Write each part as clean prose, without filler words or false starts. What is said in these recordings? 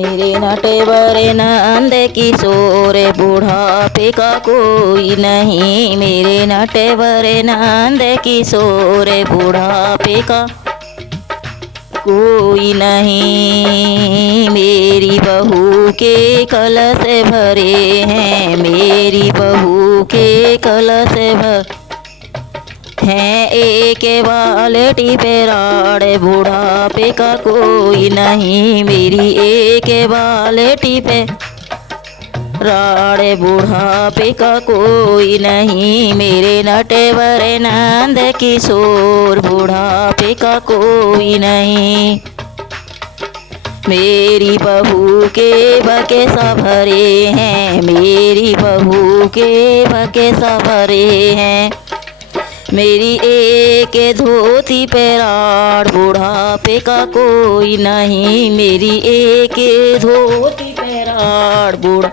मेरे नटवरे नंद किशोर बुढ़ापे का कोई नहीं। मेरे नटवरे नंद किशोर बुढ़ापे का कोई नहीं। मेरी बहू के कलश भरे हैं, मेरी बहू के कलश भरे हैं। एक बाल्टी पे राड़ बुढ़ापे का कोई नहीं। मेरी एक बाल्टी पे राड़ बुढ़ापे का कोई नहीं। मेरे नटवर नंद किशोर बुढ़ापे का कोई नहीं। मेरी बहू के बकेसा भरे हैं, मेरी बहू के बकेसा भरे हैं। मेरी एक धोती पे राड़ बुढ़ापे का कोई नहीं। मेरी एक धोती पे राड़ बुढ़ा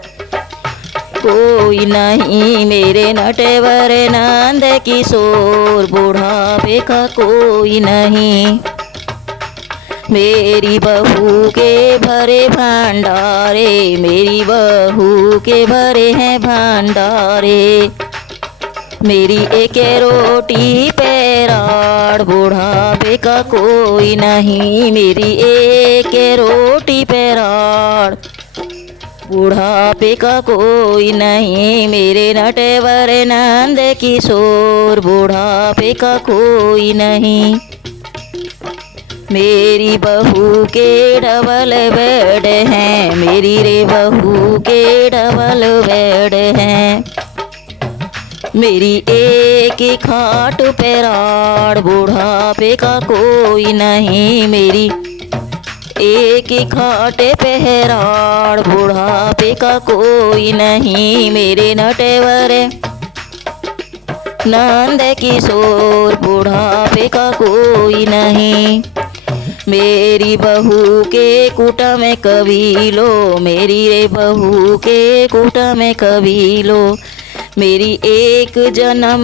कोई नहीं। मेरे नटवर नंद किशोर बुढ़ापे का कोई नहीं। मेरी बहू के भरे भंडारे, मेरी बहू के भरे हैं भंडारे। मेरी एक रोटी पे राड़ बुढ़ापे का कोई नहीं। मेरी एक रोटी पे राड़ बुढ़ापे का कोई नहीं। मेरे नटवर नंद किशोर बुढ़ापे का कोई नहीं। मेरी बहू के डबल बेड हैं, मेरी रे बहू के डबल बेड हैं। मेरी एक खाट पे राड़ बुढ़ापे का कोई नहीं। मेरी एक खाट पे राड़ बुढ़ापे का कोई नहीं। मेरे नटवर नंद किशोर बुढ़ापे का कोई नहीं। मेरी बहू के कुटा में कबीलो, मेरी रे बहू के कुटा में कबीलो। मेरी एक जन्म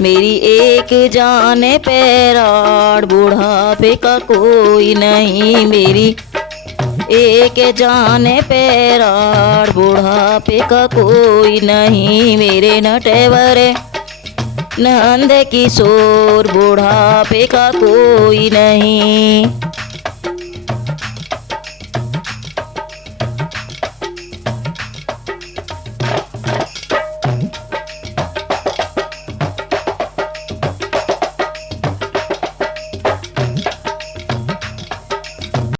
मेरी एक जाने पे राड़ बुढ़ापे का कोई नहीं। मेरी एक जाने पे राड़ बुढ़ापे का कोई नहीं। मेरे नटवर नंद किशोर बुढ़ापे का कोई नहीं।